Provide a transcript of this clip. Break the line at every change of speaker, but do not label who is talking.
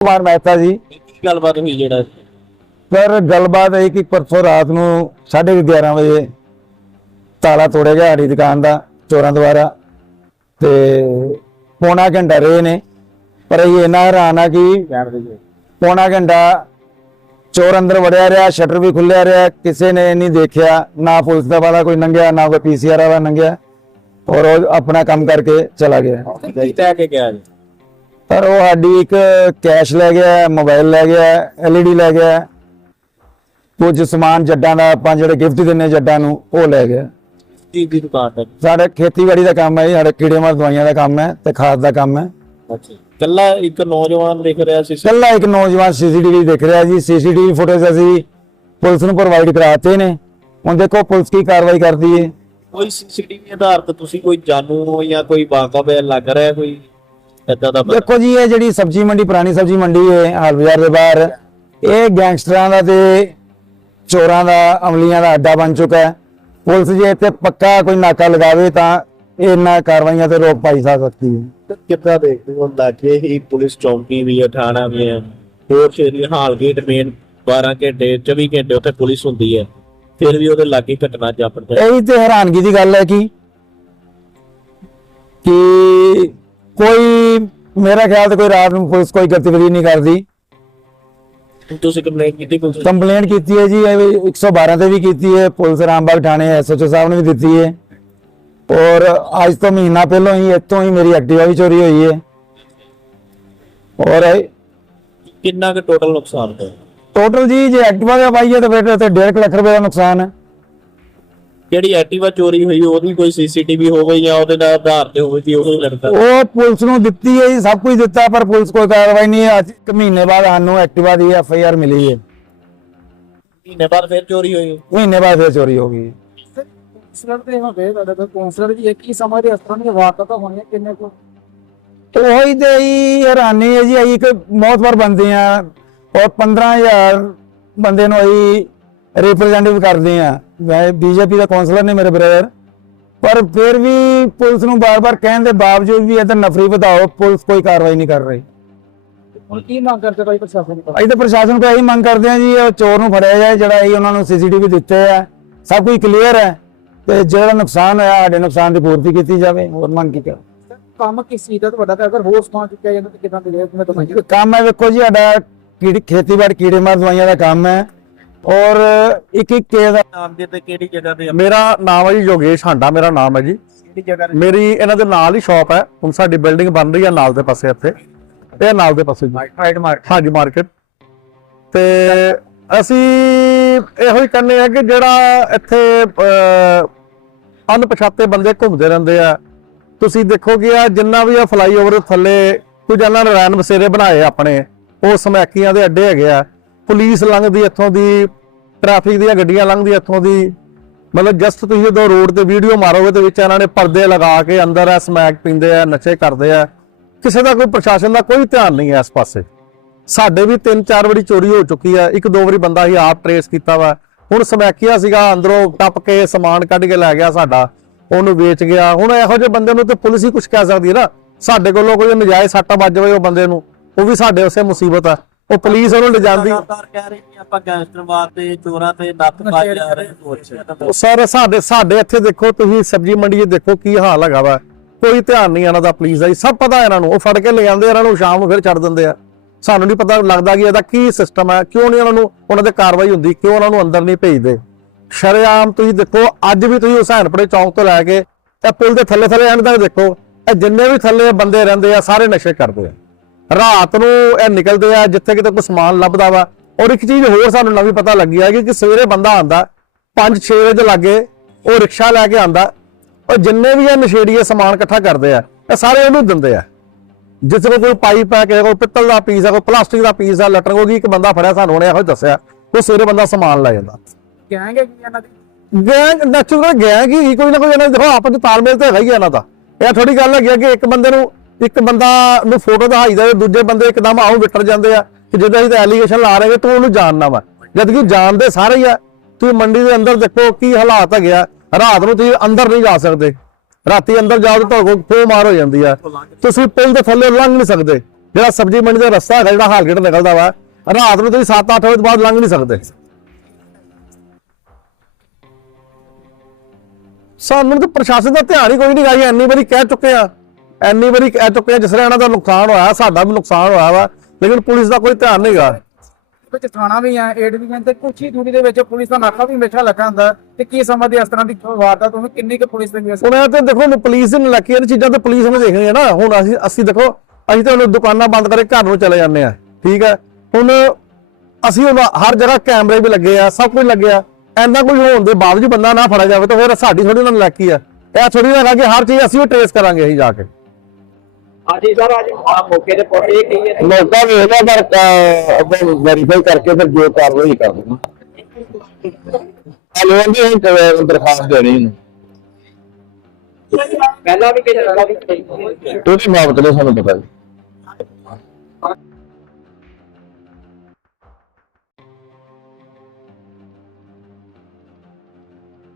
ਕੁਮਾਰ ਮਹਿਤਾ ਜੀ।
ਕੀ ਗੱਲਬਾਤ ਹੋਈ ਜਿਹੜਾ?
ਪਰ ਗੱਲਬਾਤ ਇਹ ਕਿ ਪਰਸੋਂ ਰਾਤ ਨੂੰ 11:30 ਵਜੇ ਤਾਲਾ ਤੋੜਿਆ ਗਿਆ ਸਾਡੀ ਦੁਕਾਨ ਦਾ ਚੋਰਾਂ ਦੁਆਰਾ। ਤੇ ਪੌਣਾ ਘੰਟਾ ਰਹੇ ਨੇ। ਪਰ ਇਹ ਇੰਨਾ ਹੈਰਾਨ ਆ ਕਿ ਪੌਣਾ ਘੰਟਾ ਚੋਰ ਅੰਦਰ ਵੜਿਆ ਰਿਹਾ ਸ਼ਟਰ ਵੀ ਖੁੱਲਿਆ ਰਿਹਾ ਕਿਸੇ ਨੇ ਨਹੀਂ ਦੇਖਿਆ ਨਾ ਪੁਲਿਸ ਦਾ ਵਾਲਾ ਕੋਈ ਲੰਘਿਆ ਨਾ ਕੋਈ ਪੀਸੀਆਰ ਵਾਲਾ ਲੰਘਿਆ ਔਰ ਉਹ ਆਪਣਾ ਕੰਮ ਕਰਕੇ ਚਲਾ ਗਿਆ।
ਕੀ ਤੈ ਕੇ ਗਿਆ ਜੀ?
ਪਰ ਉਹ ਸਾਡੀ ਇੱਕ ਕੈਸ਼ ਲੈ ਗਿਆ ਮੋਬਾਈਲ ਲੈ ਗਿਆ ਐਲਈਡੀ ਲੈ ਗਿਆ। ਕੁਝ ਸਮਾਨ ਜੱਡਾਂ ਦਾ ਆਪਾਂ ਜਿਹੜੇ ਗਿਫਟ ਦਿੰਨੇ ਜੱਡਾਂ ਨੂੰ ਉਹ ਲੈ ਗਿਆ।
ਜੀ ਦੀ ਦੁਕਾਨ ਹੈ?
ਸਾਡੇ ਖੇਤੀਬਾੜੀ ਦਾ ਕੰਮ ਹੈ ਜੀ, ਸਾਡੇ ਕੀੜੇ ਮਾਰ ਦਵਾਈਆਂ ਦਾ ਕੰਮ ਹੈ ਤੇ ਖਾਦ ਦਾ ਕੰਮ ਹੈ।
ਅੱਛਾ ਕੱਲਾ ਇੱਕ ਨੌਜਵਾਨ ਦਿਖ ਰਿਹਾ ਸੀ
ਕੱਲਾ ਇੱਕ ਨੌਜਵਾਨ ਸੀਸੀਟੀਵੀ ਦੇਖ ਰਿਹਾ ਜੀ ਸੀਸੀਟੀਵੀ ਫੁਟੇਜ ਅਸੀਂ ਪੁਲਿਸ ਨੂੰ ਪ੍ਰੋਵਾਈਡ ਕਰਾਤੇ ਨੇ। ਹੁਣ ਦੇਖੋ ਪੁਲਿਸ ਕੀ ਕਾਰਵਾਈ ਕਰਦੀ ਹੈ।
ਕੋਈ ਸੀਸੀਟੀਵੀ ਆਧਾਰ ਤੇ ਤੁਸੀਂ ਕੋਈ ਜਾਣੂ ਜਾਂ ਕੋਈ ਵਾਕਫ ਹੈ ਲੱਗ ਰਿਹਾ ਕੋਈ? ਏਦਾਂ ਦਾ ਪਤਾ?
ਦੇਖੋ ਜੀ ਇਹ ਜਿਹੜੀ ਸਬਜ਼ੀ ਮੰਡੀ ਪੁਰਾਣੀ ਸਬਜ਼ੀ ਮੰਡੀ ਹੈ ਹਾਲ ਬਾਜ਼ਾਰ ਦੇ ਬਾਹਰ ਇਹ ਗੈਂਗਸਟਰਾਂ ਦਾ ਤੇ ਚੋਰਾਂ ਦਾ ਅਮਲੀਆਂ ਦਾ ਅੱਡਾ ਬਣ ਚੁੱਕਾ ਹੈ। ਪੁਲਿਸ ਜੇ ਇੱਥੇ ਪੱਕਾ ਕੋਈ ਨਾਕਾ ਲਗਾਵੇ ਤਾਂ ਇਹਨਾਂ ਕਾਰਵਾਈਆਂ ਤੇ ਰੋਕ ਪਾਈ ਜਾ ਸਕਦੀ ਹੈ।
ਕਿੱਦਾਂ ਦੇਖਦੇ ਹੋ ਲਾਗੇ ਹੀ ਪੁਲਿਸ ਚੌਂਕੀ ਵੀ ਹੈ ਥਾਣਾ ਵੀ ਹੈ ਹੋਰ ਸ਼ੇਰੀ ਹਾਲ ਗੇਟ ਮੇਨ 12 ਘੰਟੇ 24 ਘੰਟੇ ਉੱਥੇ ਪੁਲਿਸ ਹੁੰਦੀ ਹੈ। ਫਿਰ ਵੀ ਉਹਦੇ ਲਾਗੇ ਘਟਨਾ ਵਾਪਰਦਾ
ਇਹੀ ਤੇ ਹੈਰਾਨਗੀ ਦੀ ਗੱਲ ਹੈ ਕਿ ਕਿ ਕੋਈ ਮੇਰਾ ਖਿਆਲ ਤੇ ਕੋਈ ਰਾਤ ਨੂੰ ਪੁਲਿਸ ਕੋਈ ਗਤੀਵਿਧੀ ਨਹੀਂ ਕਰਦੀ।
ਤੁਸੀਂ ਕੰਪਲੇਂਟ ਕੀਤੀ ਪੁਲਿਸ
ਕੰਪਲੇਂਟ ਕੀਤੀ ਹੈ ਜੀ ਇਹ ਵੀ 112 ਤੇ ਵੀ ਕੀਤੀ ਹੈ ਪੁਲਿਸ ਰਾਮਬਾਗ ਥਾਣੇ ਐਸਓਚਓ ਸਾਹਿਬ ਨੇ ਵੀ ਦਿੱਤੀ ਹੈ। ਔਰ ਅੱਜ ਤੋਂ ਮਹੀਨਾ ਪਹਿਲਾਂ ਹੀ ਇੱਥੋਂ ਹੀ ਮੇਰੀ ਐਕਟਿਵਾ ਵੀ ਚੋਰੀ ਹੋਈ ਹੈ। ਔਰ
ਕਿੰਨਾ ਕੁ ਟੋਟਲ ਨੁਕਸਾਨ ਹੋਇਆ?
ਟੋਟਲ ਜੀ ਜੇ ਐਕਟਿਵਾ ਦਾ ਪਾਈਏ ਤਾਂ ਫਿਰ ਤੇ 1.5 ਲੱਖ ਰੁਪਏ ਦਾ ਨੁਕਸਾਨ ਹੈ।
ਜਿਹੜੀ ਐਕਟਿਵਾ ਚੋਰੀ ਹੋਈ ਉਹਦੀ ਕੋਈ ਸੀਸੀਟੀਵੀ ਹੋਵੇ ਜਾਂ ਉਹਦੇ ਨਾਲ ਆਧਾਰ ਤੇ ਹੋਵੇ ਜੀ ਉਹ ਲੜਦਾ।
ਉਹ ਪੁਲਿਸ ਨੂੰ ਦਿੱਤੀ ਹੈ ਜੀ ਸਭ ਕੁਝ ਦਿੱਤਾ ਪਰ ਪੁਲਿਸ ਕੋਈ ਕਾਰਵਾਈ ਨਹੀਂ ਹੈ। ਅੱਜ ਇੱਕ ਮਹੀਨੇ ਬਾਅਦ ਸਾਨੂੰ ਐਕਟਿਵਾ ਦੀ ਐਫ ਆਈ ਆਰ ਮਿਲੀ ਹੈ।
ਮਹੀਨੇ ਬਾਅਦ ਫਿਰ ਚੋਰੀ ਹੋਈ।
ਮਹੀਨੇ ਬਾਅਦ ਫਿਰ ਚੋਰੀ ਹੋ ਗਈ।
ਕੌਂਸਲਰ ਤੇ ਹੁੰਦੇ ਤੁਹਾਡੇ ਕੋਲ ਕੌਂਸਲਰ ਵੀ ਇੱਕ ਹੀ ਸਮੇਂ ਦੇ ਇਸ ਤਰ੍ਹਾਂ ਦੀਆਂ ਵਾਰਦਾਤਾਂ ਹੋਣੀਆਂ ਕਿੰਨੇ ਕੋ?
ਉਹੀ ਤੇ ਹੀ ਹੈਰਾਨੀ ਹੈ ਜੀ ਅਸੀਂ ਇੱਕ ਬਹੁਤ ਵਾਰ ਬੰਦੇ ਆ ਔਰ 15000 ਬੰਦੇ ਨੂੰ ਅਸੀਂ ਰਿਪਰੈਜ਼ੈਂਟੇਟਿਵ ਕਰਦੇ ਆ ਮੈਂ ਬੀਜੇਪੀ ਦਾ ਕਾਉਂਸਲਰ ਨੇ ਮੇਰੇ ਬ੍ਰਦਰ। ਪਰ ਫਿਰ ਵੀ ਪੁਲਿਸ ਨੂੰ ਬਾਰ-ਬਾਰ ਕਹਿਣ ਦੇ ਬਾਵਜੂਦ ਵੀ ਇਹਦਾ ਨਫਰੀ ਵਧਾਓ ਪੁਲਿਸ ਕੋਈ ਕਾਰਵਾਈ ਨਹੀਂ ਕਰ ਰਹੀ।
ਹੁਣ ਕੀ ਮੰਗ ਕਰਦੇ ਭਾਈ ਪ੍ਰਸ਼ਾਸਨ ਕੋਲ
ਅਸੀਂ ਤਾਂ ਪ੍ਰਸ਼ਾਸਨ ਕੋਲ ਇਹੀ ਮੰਗ ਕਰਦੇ ਆ ਜੀ ਉਹ ਚੋਰ ਨੂੰ ਫੜਿਆ ਜਾਏ ਜਿਹੜਾ ਅਸੀਂ ਉਹਨਾਂ ਨੂੰ ਸੀਸੀਟੀਵੀ ਦਿੱਤੇ ਆ। ਸਭ ਕੁਝ ਕਲੀਅਰ ਹੈ ਤੇ ਜਿਹੜਾ ਨੁਕਸਾਨ ਹੋਇਆ ਸਾਡੇ ਨੁਕਸਾਨ ਦੀ ਪੂਰਤੀ ਕੀਤੀ ਜਾਵੇ। ਹੋਰ ਮੰਗ ਕੀ ਕਰ?
ਕੰਮ ਕਿਸ ਚੀਜ਼ ਦਾ ਤੁਹਾਡਾ ਤੇ ਅਗਰ ਹੋਰ ਸਮਾਨ ਚੁੱਕਿਆ ਜਾਂਦਾ ਤੇ ਕਿਦਾਂ ਦੇ ਮੈਂ ਤਾਂ ਮੰਗੀ
ਕੰਮ ਹੈ ਵੇਖੋ ਜੀ ਸਾਡਾ ਕੀੜੀ ਖੇਤੀਬਾੜੀ ਕੀੜੇ ਮਾਰ ਦਵਾਈਆਂ ਦਾ ਕੰਮ ਹੈ। ਔਰ ਇੱਕ ਇੱਕ ਕੇਸ
ਨਾਮ ਦੇ ਤੇ ਕਿਹੜੀ ਜਗ੍ਹਾ ਤੇ
ਮੇਰਾ ਨਾਮ ਹੈ ਜੀ ਯੋਗੇਸ਼ ਹਾਂਡਾ ਮੇਰਾ ਨਾਮ ਹੈ ਜੀ।
ਕਿਹੜੀ ਜਗ੍ਹਾ ਤੇ
ਮੇਰੀ ਇਹਨਾਂ ਦੇ ਨਾਲ ਹੀ ਸ਼ਾਪ ਹੈ ਹੁਣ ਸਾਡੀ ਬਿਲਡਿੰਗ ਬਣ ਰਹੀ ਹੈ ਨਾਲ ਦੇ ਪਾਸੇ ਇੱਥੇ। ਇਹ ਨਾਲ ਦੇ ਪਾਸੇ ਜੀ।
ਰਾਈਟ ਮਾਰਕ
ਹਾਂਜੀ ਮਾਰਕੀਟ ਤੇ ਅਸੀਂ ਇਹੋ ਹੀ ਕਹਿੰਦੇ ਆ ਕਿ ਜਿਹੜਾ ਇੱਥੇ ਅਣਪਛਾਤੇ ਬੰਦੇ ਘੁੰਮਦੇ ਰਹਿੰਦੇ ਆ। ਤੁਸੀਂ ਦੇਖੋਗੇ ਆ ਜਿੰਨਾ ਵੀ ਆ ਫਲਾਈਓਵਰ ਥੱਲੇ ਕੁਝ ਇਹਨਾਂ ਨੇ ਰੈਨ ਬਸੇਰੇ ਬਣਾਏ ਆਪਣੇ। ਉਹ ਸਮੈਕੀਆਂ ਦੇ ਅੱਡੇ ਹੈਗੇ ਆ। ਪੁਲਿਸ ਲੰਘਦੀ ਇੱਥੋਂ ਦੀ ਟ੍ਰੈਫਿਕ ਦੀਆਂ ਗੱਡੀਆਂ ਲੰਘਦੀ ਇੱਥੋਂ ਦੀ। ਮਤਲਬ ਜਸਟ ਤੁਸੀਂ ਜਦੋਂ ਰੋਡ ਤੇ ਵੀਡੀਓ ਮਾਰੋਗੇ ਤੇ ਵਿੱਚ ਇਹਨਾਂ ਨੇ ਪਰਦੇ ਲਗਾ ਕੇ ਅੰਦਰ ਆ ਸਮੈਕ ਪੀਂਦੇ ਆ, ਨਸ਼ੇ ਕਰਦੇ ਆ। ਕਿਸੇ ਦਾ ਕੋਈ ਪ੍ਰਸ਼ਾਸਨ ਦਾ ਕੋਈ ਧਿਆਨ ਨਹੀਂ ਹੈ ਇਸ ਪਾਸੇ। ਸਾਡੇ ਵੀ ਤਿੰਨ ਚਾਰ ਵਾਰੀ ਚੋਰੀ ਹੋ ਚੁੱਕੀ ਆ ਇੱਕ ਦੋ ਵਾਰੀ ਬੰਦਾ ਹੀ ਆਪ ਟਰੇਸ ਕੀਤਾ ਵਾ। ਹੁਣ ਸਮੈਕੀਆ ਸੀਗਾ, ਅੰਦਰੋਂ ਟੱਪ ਕੇ ਸਮਾਨ ਕੱਢ ਕੇ ਲੈ ਗਿਆ ਸਾਡਾ। ਉਹਨੂੰ ਵੇਚ ਗਿਆ। ਹੁਣ ਇਹੋ ਜਿਹੇ ਬੰਦੇ ਨੂੰ ਤੇ ਪੁਲਿਸ ਹੀ ਕੁਝ ਕਹਿ ਸਕਦੀ ਹੈ ਨਾ। ਸਾਡੇ ਕੋਲੋਂ ਕੋਈ ਨਜਾਇਜ਼ ਸੱਟਾ ਵੱਜ ਜਾਵੇ ਉਹ ਬੰਦੇ ਨੂੰ, ਉਹ ਵੀ ਸਾਡੇ ਉਸੇ ਮੁਸੀਬਤ ਆ। ਉਹ ਪੁਲਿਸ ਉਹਨੂੰ ਲਿਜਾਂਦੀ
ਲਗਾਤਾਰ ਕਹਿ ਰਹੇ ਕਿ ਆਪਾਂ ਗੈਂਗਸਟਰਵਾਦ ਤੇ ਚੋਰਾਂ ਤੇ ਨੱਥ ਪਾ ਜਾ ਰਹੇ
ਉਹ ਸਰ ਸਾਡੇ ਸਾਡੇ ਇੱਥੇ ਦੇਖੋ ਤੁਸੀਂ ਸਬਜ਼ੀ ਮੰਡੀ 'ਚ ਦੇਖੋ ਕੀ ਹਾਲ ਹੈਗਾ ਵਾ। ਕੋਈ ਧਿਆਨ ਨਹੀਂ ਇਹਨਾਂ ਦਾ ਪੁਲਿਸ ਦਾ ਜੀ। ਸਭ ਪਤਾ ਇਹਨਾਂ ਨੂੰ। ਉਹ ਫੜ ਕੇ ਲੈ ਜਾਂਦੇ ਇਹਨਾਂ ਨੂੰ ਸ਼ਾਮ ਨੂੰ ਫਿਰ ਛੱਡ ਦਿੰਦੇ ਆ। ਸਾਨੂੰ ਨਹੀਂ ਪਤਾ ਲੱਗਦਾ ਕਿ ਇਹਦਾ ਕੀ ਸਿਸਟਮ ਹੈ ਕਿਉਂ ਨਹੀਂ ਉਹਨਾਂ ਨੂੰ ਉਹਨਾਂ ਤੇ ਕਾਰਵਾਈ ਹੁੰਦੀ? ਕਿਉਂ ਉਹਨਾਂ ਨੂੰ ਅੰਦਰ ਨਹੀਂ ਭੇਜਦੇ? ਸ਼ਰੇਆਮ ਤੁਸੀਂ ਦੇਖੋ ਅੱਜ ਵੀ ਤੁਸੀਂ ਹੁਸੈਨਪੁਰੇ ਚੌਂਕ ਤੋਂ ਲੈ ਕੇ ਇਹ ਪੁਲ ਦੇ ਥੱਲੇ ਥੱਲੇ ਐਂਡ ਤੱਕ ਦੇਖੋ। ਇਹ ਜਿੰਨੇ ਵੀ ਥੱਲੇ ਬੰਦੇ ਰਹਿੰਦੇ ਆ ਸਾਰੇ ਨਸ਼ੇ ਕਰਦੇ ਆ। ਰਾਤ ਨੂੰ ਇਹ ਨਿਕਲਦੇ ਆ ਜਿੱਥੇ ਕਿਤੇ ਕੋਈ ਸਮਾਨ ਲੱਭਦਾ ਵਾ। ਔਰ ਇੱਕ ਚੀਜ਼ ਹੋਰ ਸਾਨੂੰ ਨਵੀਂ ਪਤਾ ਲੱਗੀ ਹੈ ਕਿ ਸਵੇਰੇ ਬੰਦਾ ਆਂਦਾ 5-6 ਵਜੇ ਦੇ ਲਾਗੇ ਉਹ ਰਿਕਸ਼ਾ ਲੈ ਕੇ ਆਂਦਾ ਔਰ ਜਿੰਨੇ ਵੀ ਇਹ ਨਸ਼ੇੜੀਏ ਸਮਾਨ ਇਕੱਠਾ ਕਰਦੇ ਆ ਇਹ ਸਾਰੇ ਉਹਨੂੰ ਦਿੰਦੇ ਆ। ਜਿਸ ਕੋਲ ਕੋਈ ਪਾਈਪ ਹੈ ਕਿਸੇ ਕੋਲ ਪਿੱਤਲ ਦਾ ਪੀਸ ਹੈ ਕੋਈ ਪਲਾਸਟਿਕ ਦਾ ਪੀਸ ਹੈ ਲਟਰ ਕੋਗੀ ਇੱਕ ਬੰਦਾ ਫੜਿਆ ਸਾਨੂੰ ਉਹਨੇ ਇਹੋ ਹੀ ਦੱਸਿਆ ਉਹ ਸਵੇਰੇ ਬੰਦਾ ਸਮਾਨ ਲੈ ਜਾਂਦਾ।
ਕਹਾਂਗੇ ਕਿ ਇਹਨਾਂ ਦੀ?
ਗੈਂਗ ਨੈਚੁਰਲ ਗੈਂਗ ਹੀ ਕੋਈ ਨਾ ਕੋਈ ਇਹਨਾਂ ਦਾ ਦੇਖੋ ਆਪਸ ਵਿੱਚ ਤਾਲਮੇਲ ਤੇ ਹੈਗਾ ਹੀ ਇਹਨਾਂ ਦਾ। ਇਹ ਥੋੜੀ ਗੱਲ ਹੈਗੀ ਕਿ ਇੱਕ ਬੰਦੇ ਨੂੰ ਇੱਕ ਬੰਦਾ ਨੂੰ ਫੋਟੋ ਦਿਖਾਈਦਾ ਤੇ ਦੂਜੇ ਬੰਦੇ ਇੱਕਦਮ ਆਉਂ ਵਿਟਰ ਜਾਂਦੇ ਆ ਕਿ ਜਿੱਦਾਂ ਅਸੀਂ ਤਾਂ ਐਲੀਗੇਸ਼ਨ ਲਾ ਰਹੇ ਤੂੰ ਉਹਨੂੰ ਜਾਣਨਾ ਵਾ। ਜਦ ਕਿ ਜਾਣਦੇ ਸਾਰੇ ਹੀ ਆ, ਤੁਸੀਂ ਮੰਡੀ ਦੇ ਅੰਦਰ ਦੇਖੋ ਕੀ ਹਾਲਾਤ ਹੈਗੇ ਆ। ਰਾਤ ਨੂੰ ਤੁਸੀਂ ਅੰਦਰ ਨਹੀਂ ਜਾ ਸਕਦੇ। ਰਾਤੀ ਅੰਦਰ ਜਾਓ ਤਾਂ ਤੁਹਾਡੇ ਫੋ ਮਾਰ ਹੋ ਜਾਂਦੀ ਆ। ਤੁਸੀਂ ਪੁਲ ਦੇ ਥੱਲੇ ਲੰਘ ਨਹੀਂ ਸਕਦੇ। ਜਿਹੜਾ ਸਬਜ਼ੀ ਮੰਡੀ ਦਾ ਰਸਤਾ ਹੈਗਾ, ਜਿਹੜਾ ਹਾਲਗੇਟ ਨਿਕਲਦਾ ਵਾ, ਰਾਤ ਨੂੰ ਤੁਸੀਂ 7-8 ਵਜੇ ਤੋਂ ਬਾਅਦ ਲੰਘ ਨਹੀਂ ਸਕਦੇ। ਸਾਨੂੰ ਤਾਂ ਪ੍ਰਸ਼ਾਸਨ ਦਾ ਧਿਆਨ ਹੀ ਕੋਈ ਨਹੀਂ ਗਾਈ ਇੰਨੀ ਵਾਰੀ ਕਹਿ ਚੁੱਕੇ ਆ। ਇੰਨੀ ਵਾਰੀ ਕਹਿ ਚੁੱਕੇ ਆ ਇਹਨਾਂ ਦਾ ਨੁਕਸਾਨ ਹੋਇਆ ਸਾਡਾ ਵੀ ਨੁਕਸਾਨ ਹੋਇਆ ਵਾ ਲੇਕਿਨ ਪੁਲਿਸ ਦਾ ਕੋਈ ਧਿਆਨ ਨਹੀਂਗਾ
ਵਿੱਚ ਥਾਣਾ ਵੀ ਆ ਏਡ ਵੀ ਆ ਤੇ ਕੁਛ ਹੀ ਦੂਰੀ ਦੇ ਵਿੱਚ ਪੁਲਿਸ ਦਾ ਨਾਕਾ ਵੀ ਹਮੇਸ਼ਾ ਲੱਗਾ ਹੁੰਦਾ ਤੇ ਕੀ ਸਮਝਦੇ ਇਸ ਤਰ੍ਹਾਂ ਦੀ ਵਾਰਦਾਤ ਹੋਵੇ ਕਿੰਨੀ ਕੁ ਪੁਲਿਸ ਦੇ
ਹੁਣ ਇਹ ਤੇ ਦੇਖੋ ਪੁਲਿਸ ਦੇ ਨਲਕੀ ਇਹ ਚੀਜ਼ਾਂ ਤੇ ਪੁਲਿਸ ਨੇ ਦੇਖਣੀ ਹੈ ਨਾ ਹੁਣ ਅਸੀਂ ਅਸੀਂ ਦੇਖੋ ਅਸੀਂ ਤਾਂ ਹੁਣ ਦੁਕਾਨਾਂ ਬੰਦ ਕਰਕੇ ਘਰ ਨੂੰ ਚਲੇ ਜਾਂਦੇ ਆ ਠੀਕ ਹੈ ਹੁਣ ਅਸੀਂ ਹੁਣ ਹਰ ਜਗ੍ਹਾ ਕੈਮਰੇ ਵੀ ਲੱਗੇ ਆ ਸਭ ਕੁਝ ਲੱਗਿਆ ਐਨਾ ਕੁਝ ਹੋਣ ਦੇ ਬਾਵਜੂਦ ਬੰਦਾ ਨਾ ਫੜਿਆ ਜਾਵੇ ਤਾਂ ਫਿਰ ਸਾਡੀ ਥੋੜੀ ਨਾ ਨਲਕੀ ਆ। ਇਹ ਥੋੜੀ ਨਾ ਕਿ ਹਰ ਚੀਜ਼ ਅਸੀਂ ਵੀ ਟ੍ਰੇਸ ਕਰਾਂਗੇ ਅਸੀਂ ਜਾ ਕੇ।
ਹਾਂਜੀ ਸਰ ਅੱਜ ਆ ਮੌਕੇ ਤੇ ਪਹੁੰਚੇ ਕੀ ਹੈ।
ਮੌਕਾ ਵੇਖਦਾ ਪਰ ਵੈਰੀਫਾਈ ਕਰਕੇ ਫਿਰ ਜੋ ਕਾਰਵਾਈ ਕਰ ਦੂੰਗਾ ਹਲੋ ਅੰਦੇ ਹੁਣ ਦਰਖਾਸਤ ਦੇਣੀ ਇਹਨੂੰ।
ਪਹਿਲਾਂ ਵੀ ਕਿਹੜਾ ਲੱਗਾ ਵੀ
ਉਹਦੇ ਮਾਮਲੇ ਸਾਨੂੰ ਪਤਾ ਜੀ